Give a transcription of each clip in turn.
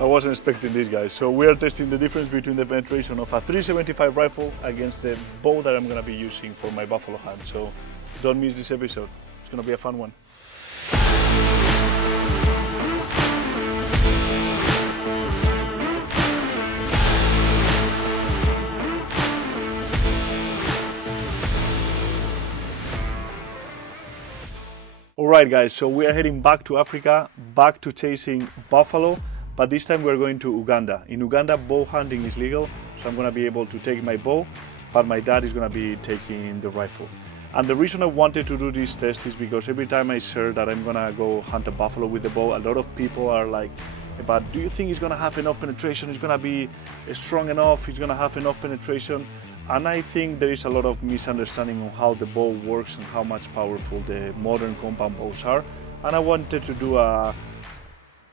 I wasn't expecting this, guys. So we are testing the difference between the penetration of a 375 rifle against the bow that I'm gonna be using for my buffalo hunt. So don't miss this episode. It's gonna be a fun one. Alright guys, so we are heading back to Africa, back to chasing buffalo, but this time we're going to Uganda. In Uganda, bow hunting is legal, so I'm gonna be able to take my bow, but my dad is gonna be taking the rifle. And the reason I wanted to do this test is because every time I share that I'm gonna go hunt a buffalo with the bow, a lot of people are like, but do you think it's gonna have enough penetration? It's gonna be strong enough? It's gonna have enough penetration? And I think there is a lot of misunderstanding on how the bow works and how much powerful the modern compound bows are. And I wanted to do a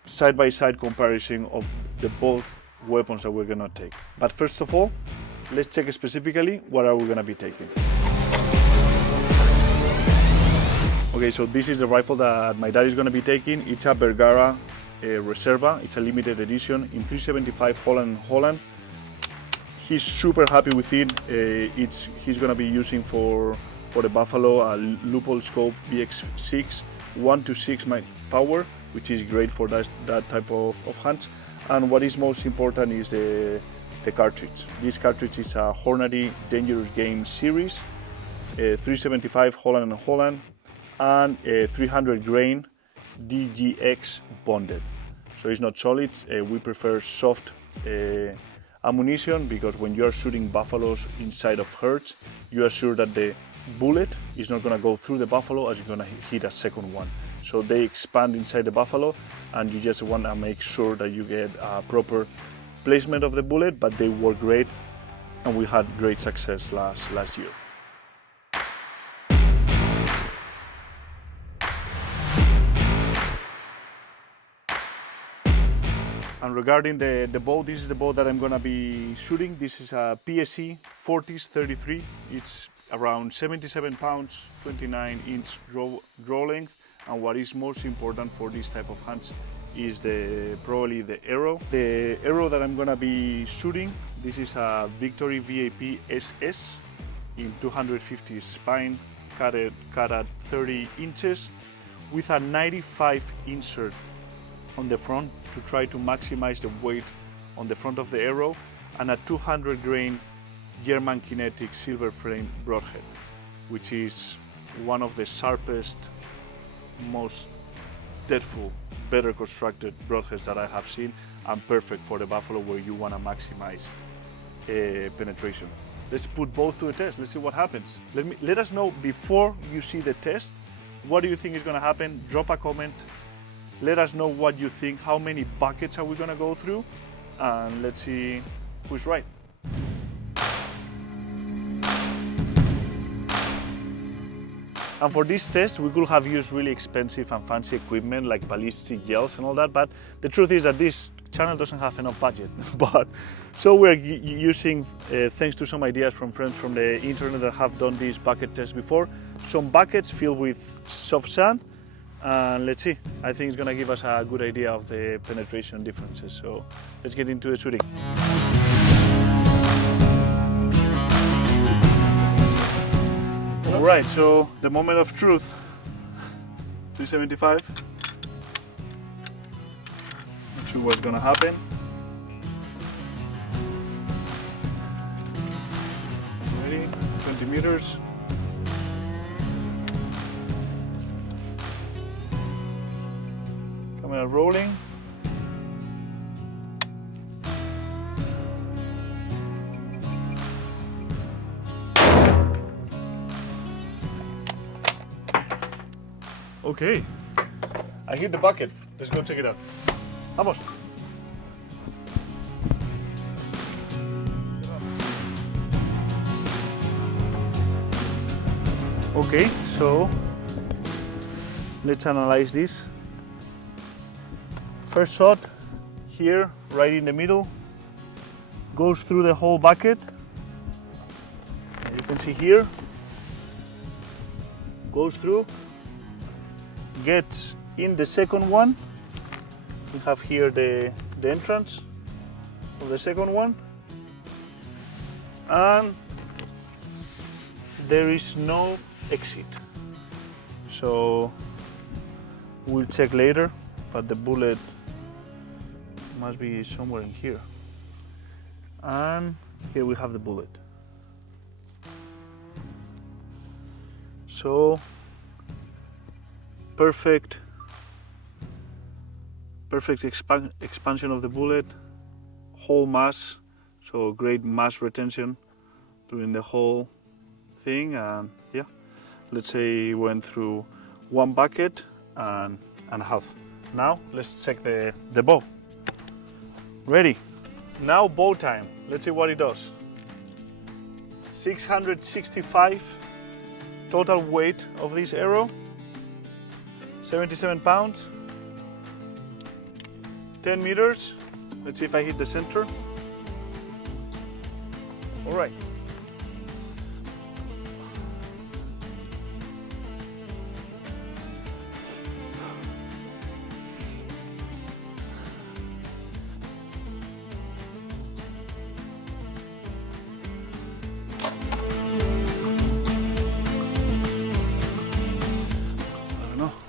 side-by-side comparison of the both weapons that we're gonna take. But first of all, let's check specifically what are we gonna be taking. Okay, so this is the rifle that my dad is gonna be taking. It's a Bergara Reserva. It's a limited edition in 375 Holland & Holland. He's super happy with it. He's gonna be using for the buffalo a Leupold Scope VX6 1-to-6 power, which is great for that type of hunts. And what is most important is the cartridge. This cartridge is a Hornady Dangerous Game Series, 375 Holland & Holland, and 300 grain DGX bonded. So it's not solid. We prefer soft ammunition because when you are shooting buffaloes inside of herds, you are sure that the bullet is not going to go through the buffalo as you're going to hit a second one. So they expand inside the buffalo, and you just want to make sure that you get a proper placement of the bullet, but they work great, and we had great success last year. And regarding the bow, this is the bow that I'm gonna be shooting. This is a PSE Fortis 33. It's around 77 pounds, 29-inch draw length. And what is most important for this type of hunts is probably the arrow. The arrow that I'm gonna be shooting, this is a Victory VAP SS in 250 spine, cut at 30 inches with a 95 insert on the front to try to maximize the weight on the front of the arrow, and a 200 grain German Kinetic silver frame broadhead, which is one of the sharpest, most deadful, better constructed broadheads that I have seen, and perfect for the buffalo where you want to maximize penetration. Let's put both to a test. Let's see what happens. Let us know before you see the test, what do you think is going to happen? Drop a comment. Let us know what you think, how many buckets are we gonna go through, and let's see who's right. And for this test, we could have used really expensive and fancy equipment like ballistic gels and all that, but the truth is that this channel doesn't have enough budget. So we're using, thanks to some ideas from friends from the internet that have done this bucket test before, some buckets filled with soft sand. And let's see, I think it's gonna give us a good idea of the penetration differences. So let's get into the shooting. All right, so the moment of truth, 375. Not sure what's gonna happen. Ready, 20 meters. Camera rolling. Okay, I hit the bucket. Let's go check it out. Vamos. Okay, so let's analyze this. First shot here, right in the middle, goes through the whole bucket. You can see here, goes through, gets in the second one. We have here the the entrance of the second one, and there is no exit. So we'll check later, but the bullet must be somewhere in here. And here we have the bullet. So perfect expansion of the bullet, whole mass, so great mass retention during the whole thing. And yeah, let's say went through one bucket and a half. Now let's check the bow. Ready? Now bow time. Let's see what it does. 665 total weight of this arrow, 77 pounds, 10 meters. Let's see if I hit the center. All right.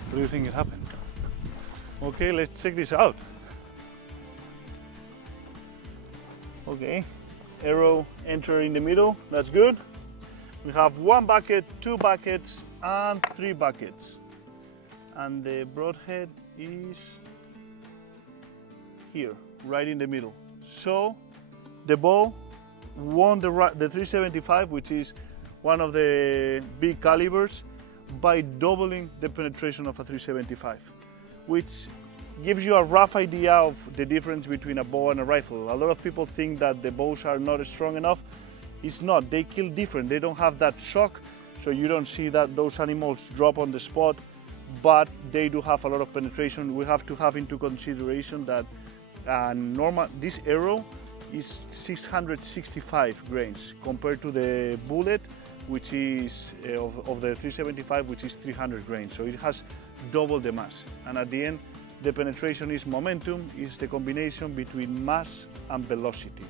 What do you think it happened? Okay, let's check this out. Okay, arrow enter in the middle, that's good. We have one bucket, two buckets, and three buckets. And the broadhead is here, right in the middle. So the bow won the 375, which is one of the big calibers, by doubling the penetration of a 375, which gives you a rough idea of the difference between a bow and a rifle. A lot of people think that the bows are not strong enough. It's not, they kill different. They don't have that shock, so you don't see that those animals drop on the spot, but they do have a lot of penetration. We have to have into consideration that this arrow is 665 grains compared to the bullet, which is of the 375, which is 300 grains. So it has double the mass. And at the end, the penetration is momentum, is the combination between mass and velocity.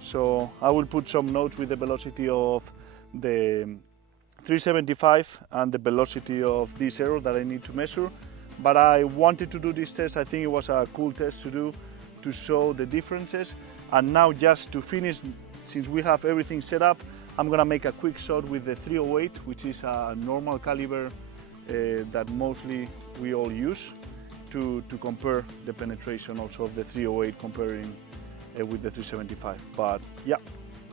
So I will put some notes with the velocity of the 375 and the velocity of this arrow that I need to measure. But I wanted to do this test. I think it was a cool test to do to show the differences. And now, just to finish, since we have everything set up, I'm gonna make a quick shot with the 308, which is a normal caliber that mostly we all use to compare the penetration also of the 308 comparing with the 375. But yeah,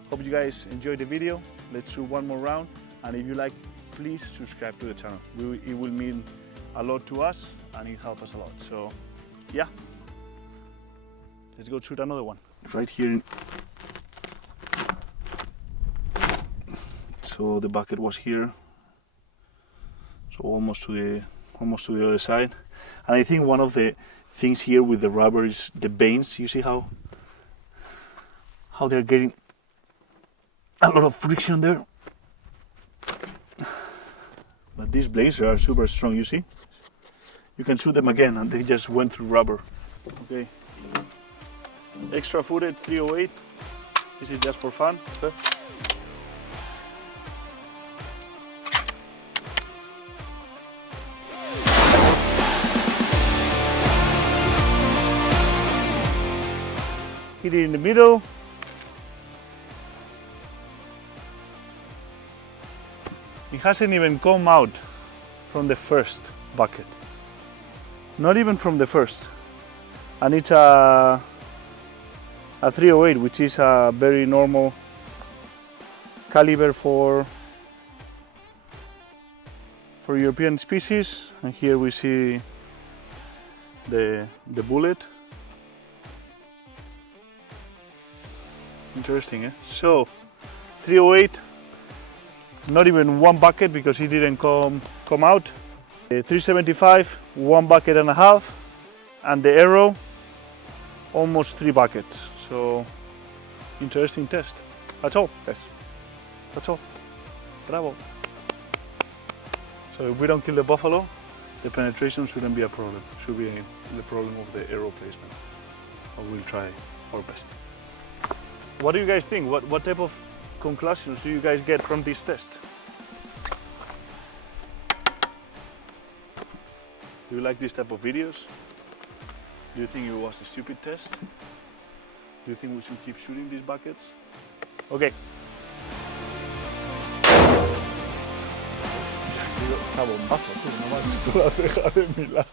hope you guys enjoyed the video. Let's do one more round, and if you like, please subscribe to the channel. It will mean a lot to us and it helps us a lot. So yeah, let's go shoot another one. Right here. So the bucket was here, so almost to the other side. And I think one of the things here with the rubber is the veins. You see how they're getting a lot of friction there. But these blades are super strong, you see? You can shoot them again and they just went through rubber. Okay. Extra footed 308. This is just for fun. Okay. Hit it in the middle. It hasn't even come out from the first bucket. Not even from the first. And it's a 308, which is a very normal caliber for European species. And here we see the bullet. Interesting, eh? So 308, not even one bucket because it didn't come out. 375, one bucket and a half, and the arrow almost 3 buckets. So interesting test. That's all, guys. That's all. Bravo. So if we don't kill the buffalo, the penetration shouldn't be a problem. It should be the problem of the arrow placement. but we'll try our best. What do you guys think? What type of conclusions do you guys get from this test? Do you like this type of videos? Do you think it was a stupid test? Do you think we should keep shooting these buckets? Okay. Está bombazo, tú, no me has visto la ceja de mi lado.